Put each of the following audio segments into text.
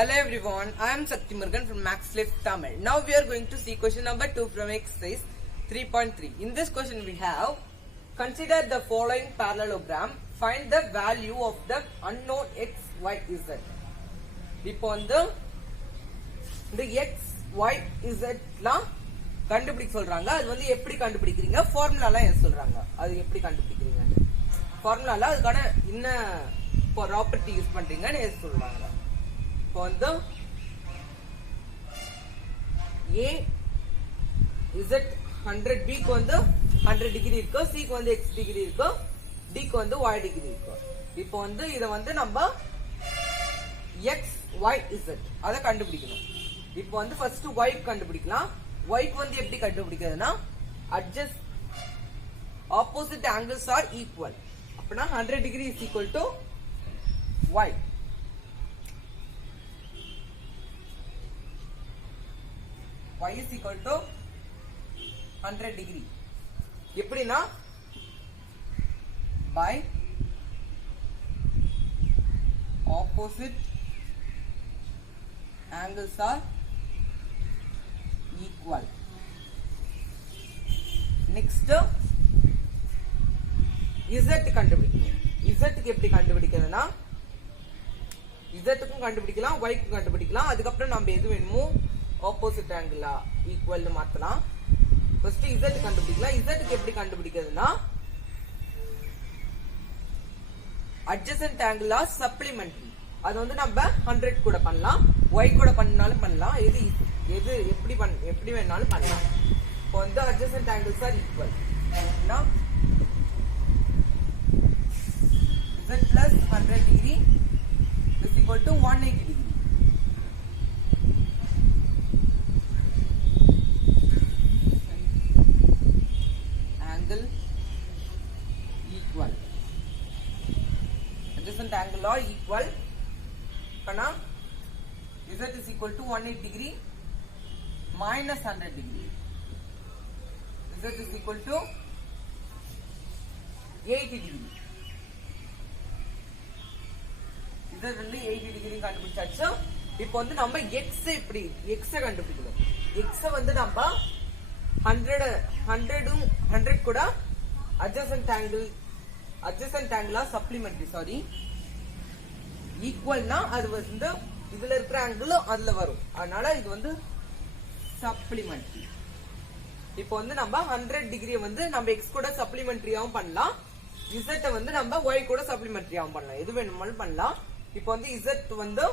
Hello everyone, I am Sakti Murugan from Max Lift Tamil. Now we are going to see question number 2 from exercise 3.3. In this question we have, consider the following parallelogram, find the value of the unknown x, y, z. இப்போ வந்து இந்த x, y, z லாம் கண்டுபிடிக்க சொல்றாங்க. அது வந்து எப்படி கண்டுபிடிக்கிறீங்க, ஃபார்முலாலாம் என்ன சொல்றாங்க, அது எப்படி கண்டுபிடிக்கிறீங்க, ஃபார்முலால அதுக்கான என்ன ப்ராப்பர்ட்டி யூஸ் பண்றீங்கன்னு சொல்றாங்க. இப்போ வந்து A Z 100, B க்கு வந்து 100 டிகிரி இருக்கு, C க்கு வந்து x டிகிரி இருக்கு, D க்கு வந்து y டிகிரி இருக்கு. இப்போ வந்து இத வந்து நம்ம x y z அத கண்டுபிடிக்கணும். இப்போ வந்து ஃபர்ஸ்ட் y க்கு கண்டுபிடிக்கலாம். y க்கு வந்து எப்படி கண்டுபிடிக்கிறதுனா, adjust opposite angles are equal. அப்பனா 100 degree is equal to y. Y is equal to 100 degree. எப்படினா by opposite angles are equal. Next Z கண்டுபிடிக்கணும். Z க்கு எப்படி கண்டுபிடிக்கிறதுனா, Z க்கும் கண்டுபிடிக்கலாம், Y க்கும் கண்டுபிடிக்கலாம். அதுக்கு அப்புறம் நம்ம எது வேணுமோ ஆப்போசிட் ஆங்கிளா ஈக்குவல் மாத்தலாம். ஃபர்ஸ்ட் Z கண்டுபிடிக்கலாம். Z க்கு எப்படி கண்டுபிடிக்கிறதுனா, adjacent angle ஆ supplementary. அது வந்து நம்ம 100 கூட பண்ணலாம், y கூட பண்ணாலும் பண்ணலாம், எது எப்படி வேணாலும் பண்ணலாம். இப்போ வந்து adjacent angles are equal. now Z plus 100 degree is equal to 180 degree. Angle equal. Adjacent angle are equal. Pana Z is equal to 180 degree minus 100 degree. Z is equal to 80 degree. Z வந்து 80 டிகிரி கண்டுபிடிச்சாச்சு. இப்போ வந்து நம்ம x எப்படி x கண்டுபிடிக்கணும். x வந்து நம்ம 100 கூட adjacent angle supplementary ஈக்குவல்னா அது வந்து இதுல இருக்கிற ஆங்கிள் அதுல வரும், அதனால இது வந்து சப்ளிமெண்டரி. இப்போ வந்து நம்ம 100 டிகிரி வந்து நம்ம x கூட சப்ளிமெண்டரியாவும் பண்ணலாம், z வந்து நம்ம y கூட சப்ளிமெண்டரியாவும் பண்ணலாம், எது வேணுமாலும் பண்ணலாம். இப்போ வந்து z வந்து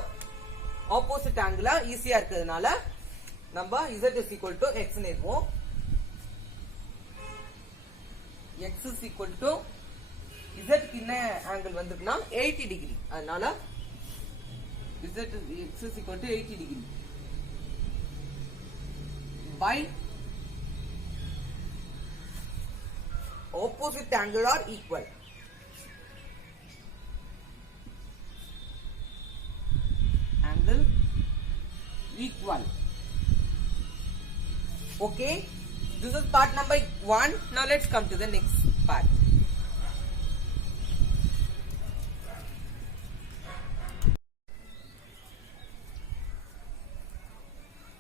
ஆப்போசிட் ஆங்கிளா ஈஸியா இருக்கிறதுனால நம்ம z is equal to x ன்னு எழுதுவோம். x is equal to z க்கு என்ன ஆங்கிள் வந்திருக்குன்னா 80 டிகிரி, அதனால x is equal to 80 degree by opposite angle are equal. Angle equal. Okay, this is part number 1. Now let's come to the next part.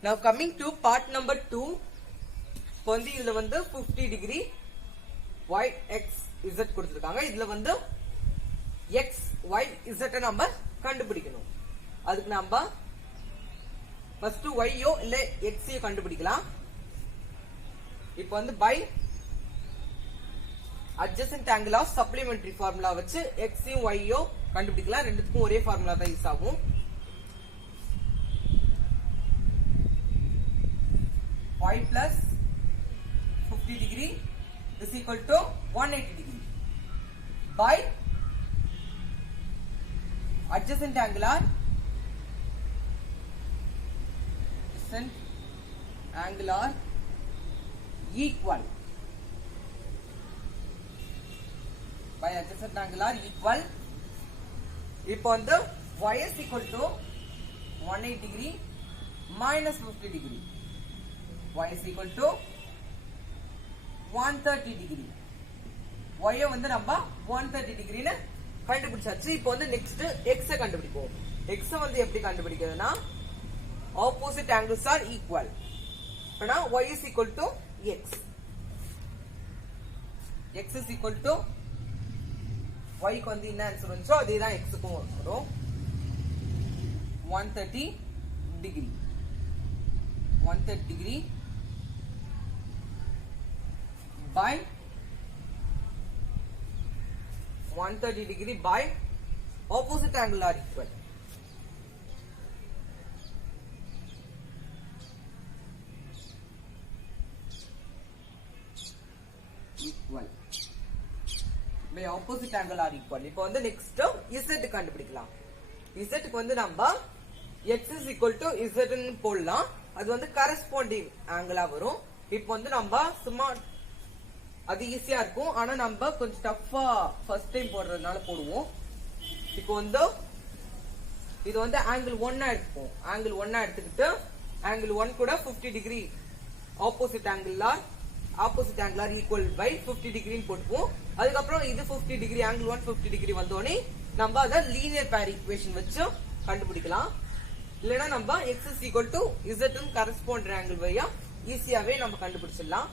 Now coming to part number 2. இப்போ வந்து இதுல வந்து 50 degree y x z கொடுத்திருக்காங்க. இதுல வந்து x y z நம்ம கண்டுபிடிக்கணும். அதுக்கு நம்ம ஃபர்ஸ்ட் y யோ இல்ல x யோ கண்டுபிடிக்கலாம். இப்போ வந்து by adjacent angle of supplementary formula வச்சு x யும் y யோ கண்டுபிடிக்கலாம். ரெண்டுத்துக்கும் ஒரே ஃபார்முலா தான் யூஸ் ஆகும். y plus 50 degree is equal to 180 degree by adjacent angle are equal. By adjacent angle are equal. இப்போ வந்து y is equal to 180 degree minus 50 degree. Y is equal to 130 degree. Y வந்து நம்ம 130 degree கண்டுபிடிச்சாச்சு. இப்போ வந்து நெக்ஸ்ட் x கண்டுபிடிப்போம். x வந்து எப்படி கண்டுபிடிக்கிறதுனா opposite angles are equal. அப்பனா y is equal to x. x is equal to y க்கு வந்து என்ன ஆன்சர் வந்துச்சோ அதே தான் x க்கும் வரும். 130 degree. 130 degree by 130 degree by opposite angle are equal. Equal by opposite angle are equal. இப்போ வந்து next z கண்டுபிடிக்கலாம். z க்கு வந்து நம்ம x is equal to z ன்னு போடலாம். அது வந்து corresponding angle வரும். இப்போ வந்து நம்ம சும்மா அது ஈஸியா இருக்கும். ஆனா நம்ம கொஞ்சம் டஃபா ஃபர்ஸ்ட் டைம் போடுறதுனால போடுவோம். இப்போ வந்து இது வந்து angle 1 எடுத்துப்போம். angle 1 எடுத்துக்கிட்டு angle 1 கூட 50 degree opposite angle are equal by 50 degree போட்டுப்போம். அதுக்கப்புறம் இது 50 degree angle 1 50 degree வந்தோடனே நம்ம அத லீனியர் பேர் ஈக்குவேஷன் வச்சு கண்டுபிடிக்கலாம். இல்லனா நம்ம x is equal to z ன்னு கரஸ்பாண்ட் ஆங்கிள் வழியா ஈஸியாவே நம்ம கண்டுபிடிச்சிடலாம்.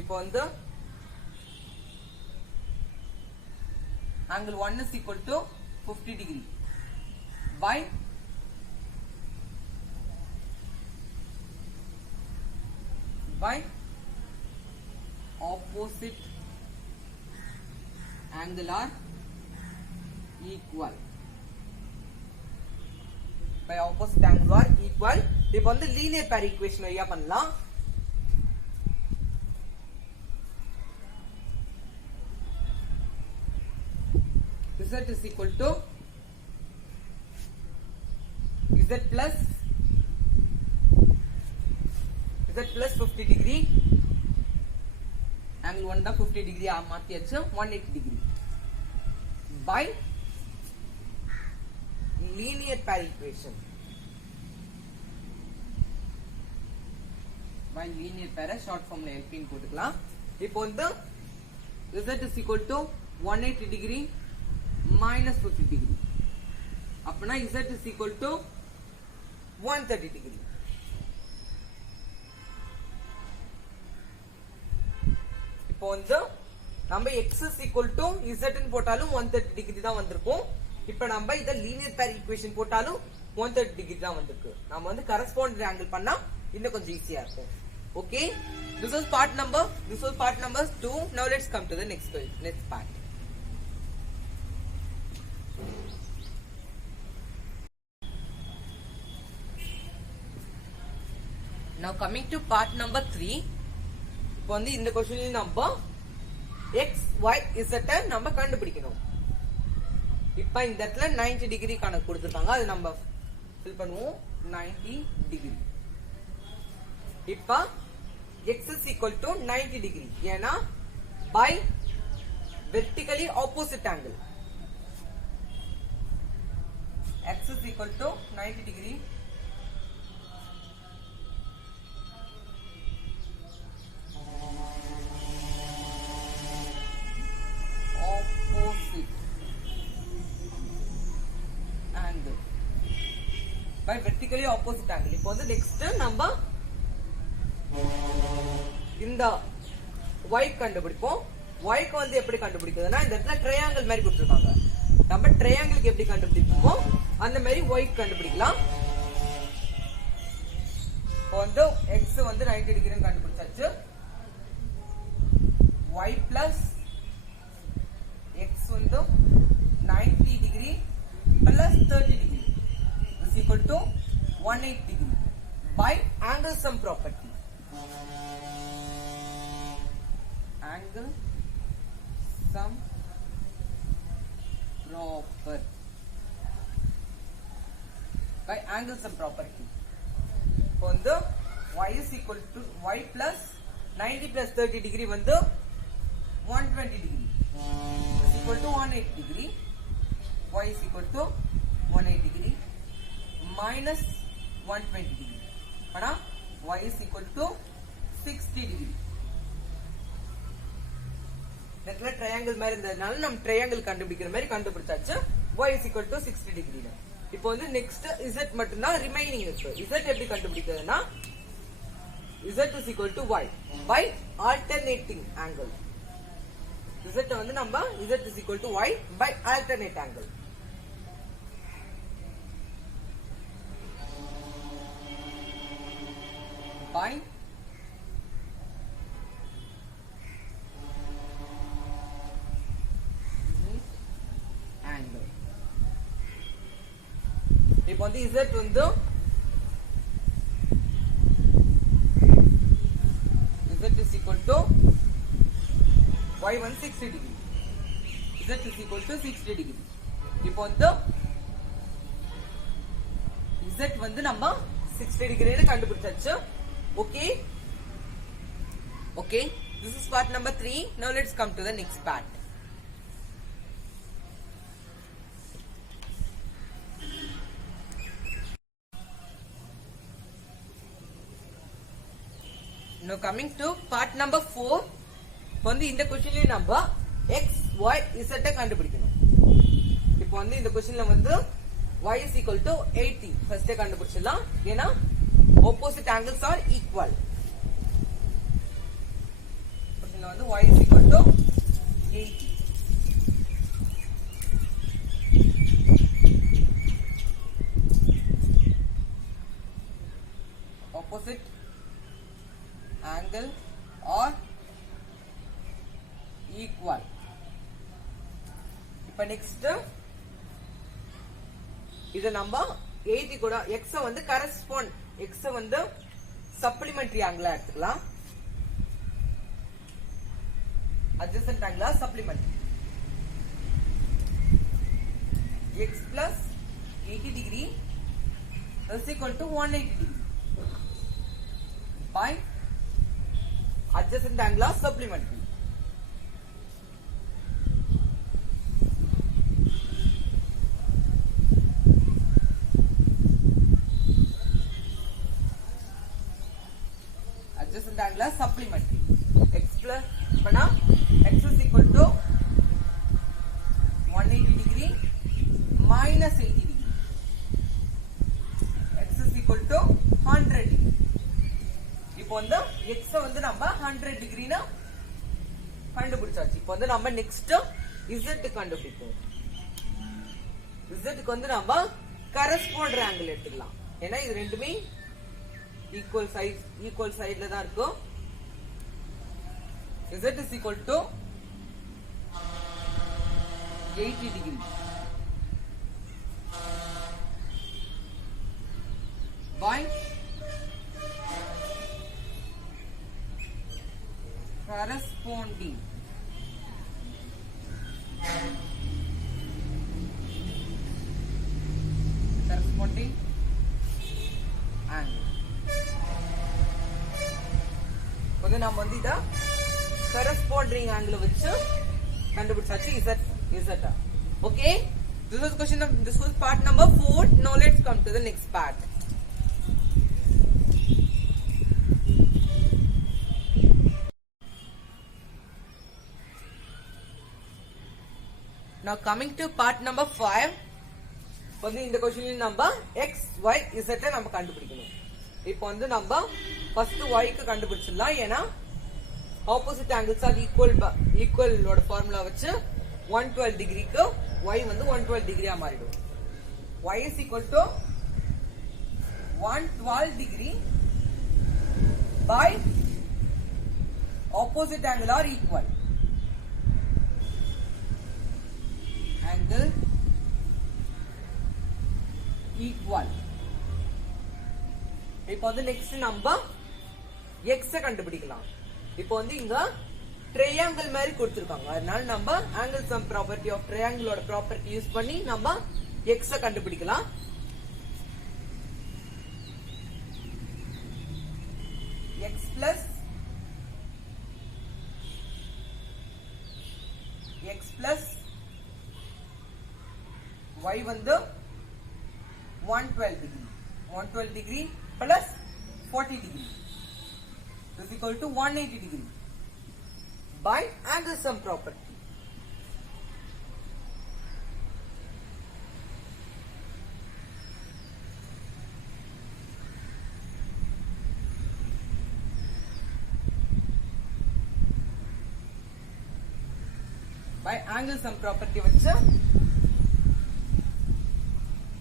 இப்போ வந்து angle 1 is equal to 50 degree by opposite angle are equal. By opposite angle are equal. இப்போ வந்து லீனியர் பேர் ஈக்குவேஷன் வழியா பண்ணலாம். z is equal to z plus 50 degree angle 1 தான் 50 degree மாத்தியாச்சு 180 degree by linear pair equation. by linear pair short form ல LP ன்னு போட்டுக்கலாம். இப்போ வந்து z is equal to 180 degree minus 50 degree. அப்பனா z is equal to 130 degree. இப்போ வந்து நம்ம x is equal to z ன்னு போட்டாலும் 130 degree தான் வந்திருக்கும். இப்போ நம்ம இத லீனியர் பேர் ஈக்குவேஷன் போட்டாலும் 130 degree தான் வந்திருக்கு. நாம வந்து கரஸ்பாண்டிங் ஆங்கிள் பண்ணா இன்னும் கொஞ்சம் ஈஸியா இருக்கும். Okay, this was part number 2. Now let's come to the next part. Now coming to part number 3. இப்போ வந்து இந்த क्वेश्चनல நம்ம x y z நம்ம கண்டுபிடிக்கணும். இப்போ இந்த இடத்துல 90 டிகிரி கணக்கு கொடுத்திருக்காங்க. அது நம்ம ஃபில் பண்ணுவோம். 90 டிகிரி. இப்போ x is equal to 90 degree. ஏனா by vertically opposite angle. x is equal to 90 degree opposite angle by vertically opposite angle. இப்போ வந்து next நம்ம இந்த y கண்டுபிடிப்போம். y க்கு வந்து எப்படி கண்டுபிடிக்கிறதுனா இந்த இடத்துல ட்ரையாங்கிள் மாதிரி கொடுத்திருக்காங்க. நம்ம ட்ரையாங்கிளுக்கு எப்படி கண்டுபிடிப்போமோ அந்த மாதிரி y கண்டுபிடிக்கலாம். இப்போ வந்து x வந்து 90 டிகிரி கண்டுபிடிச்சாச்சு. y plus x வந்து 90 degree plus 30 degree is equal to 180 degree by angle sum property. Angle sum proper by angle sum property. இப்போ வந்து y is equal to y plus 90 plus 30 degree வந்து 120 degree is equal to 180 degree. Y is equal to 180 degree minus 120 degree. ஆனா y is equal to 60 degree. இந்த ட்ரையாங்கிள் மாதிரி இருந்ததுனால நம்ம ட்ரையாங்கிள் கண்டுபிடிக்கிற மாதிரி கண்டுபிடிச்சாச்சு. y is equal to 60 degree. இப்போ வந்து next z மட்டும் தான் remaining இருக்கு. z எப்படி கண்டுபிடிக்கிறதுனா z is equal to y by alternating angle. z வந்து நம்ம z is equal to y by alternate angle. By angle. இப்போ வந்து z வந்து z is equal to y வந்து 60 degree. z is equal to 60 degree. இப்போ வந்து z வந்து நம்ம 60 degree னு கண்டுபிடிச்சாச்சு. Okay. Okay. This is part number 3. Now let's come to the next part. Now coming to part number 4. வந்து இந்த क्वेश्चनல நம்ம x y z கண்டுபிடிக்கணும். இப்போ வந்து இந்த क्वेश्चनல வந்து y is equal to 80 first கண்டுபிடிச்சலாம். ஏனா opposite angles are equal. क्वेश्चनல வந்து y is equal to 80. Opposite angle are equal. இப்ப next இத நம்ம 80 கூட x வந்து correspond x வந்து supplementary angle எடுத்துக்கலாம். adjacent angle supplementary. x plus 80 degree is equal to 180 degree by adjacent angle supplementary. Adjacent angle supplementary. X plus बना x is equal to 180 degree minus 80 degree. X is equal to 100 degree. இப்போ வந்து x வந்து நம்ம 100 degree னா கண்டுபிடிச்சாச்சு. இப்போ வந்து நம்ம next z கண்டுபிடிப்போம். z க்கு வந்து நம்ம corresponding angle எடுத்துக்கலாம். ஏன்னா இது ரெண்டுமே equal sideல தான் இருக்கும். z is equal to 80 degree by corresponding angle. வந்து நம்ம வந்து இத corresponding angle வச்சு கண்டுபிடிச்சாச்சு z. Okay, this was part number 4. Now let's come to the next part. Now coming to part number 5. வந்து இந்த क्वेश्चनல நம்ம x y z நம்ம கண்டுபிடிக்கணும். இப்போ வந்து நம்ம first y க்கு கண்டுபிடிச்சிடலாம். ஏனா opposite angles are equal ஓட ஃபார்முலா வச்சு 112 டிகிரிக்கு y வந்து 112 டிகிரியா மாறிடும். y is equal to 112 degree by opposite angle are equal. Angle equal. இப்போ வந்து நெக்ஸ்ட் நம்ம x கண்டுபிடிக்கலாம். இப்போ வந்து இங்க ட்ரையாங்கிள் மாதிரி கொடுத்திருக்காங்க. அதனால நம்ம ஆங்கிள் சம் ப்ராப்பர்ட்டி ஆஃப் ட்ரையாங்கிளோட ப்ராப்பர்ட்டி யூஸ் பண்ணி நம்ம x கண்டுபிடிக்கலாம். x plus y வந்து 112 degree plus 40 degree is equal to 180 degree by angle sum property. by angle sum property வச்சு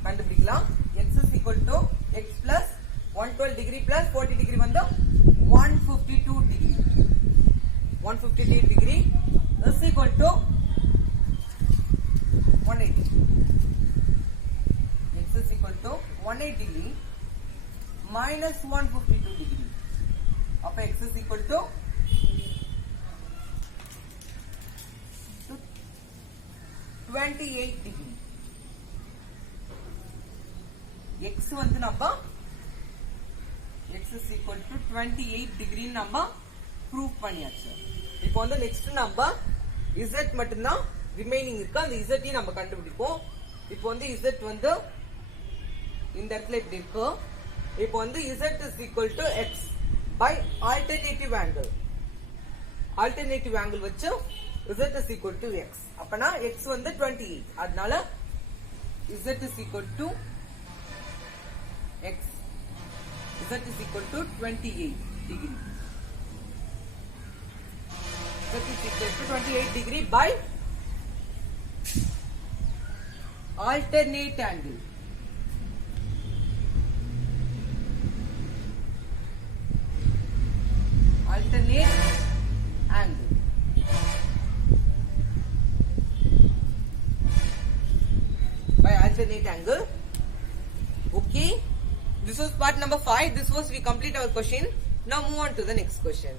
கண்டுபிடிக்கலாம். x is equal to x plus 112 degree plus 40 degree வந்து 152 degree. 152 degree is equal to 180. X is equal to 180 degree minus 152 degree. Of x is equal to 28 degree. X வந்து நம்ம x is equal to 28 degree நம்ம prove பண்ணியாச்சு. இப்போ வந்து next நம்ம z மட்டும்தான் remaining இருக்கு. அந்த z நம்ம கண்டுபிடிப்போம். இப்போ வந்து z வந்து இந்த இடத்துல இப்படி இருக்கு. இப்போ வந்து z is equal to x by alternative angle. Alternative angle வச்சு z is equal to x. அப்பனா x வந்து 28. அதனால z is equal to x. Z is equal to 28 degree. Z is equal to 28 degree by alternate angle. Alternate angle. By alternate angle. Okay. This was part number 5. This was we complete our question. Now move on to the next question.